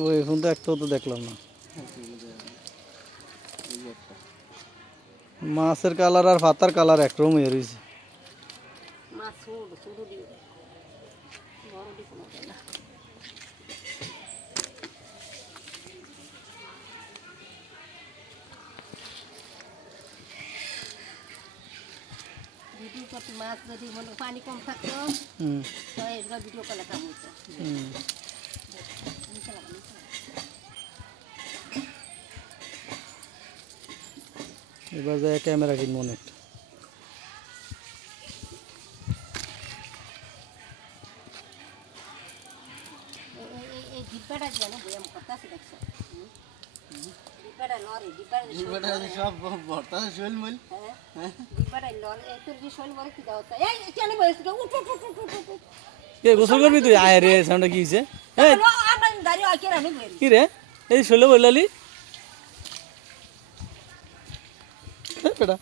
ও এখন তো একটাও তো দেখলাম না। মাছের কালার আর ভাতার কালার একরকম হয়ে রয়েছে। মাছ যদি মনে পানি কম থাকতো ভিডিও করলে কাম হতো কেন বসে উঠ উঠ উঠ উঠ উঠ উঠ, উঠ কে গোসল করবি তুই আয় রে সাউন্ডটা কি হয়েছে কি রে এই শৈলে বললালি 对不对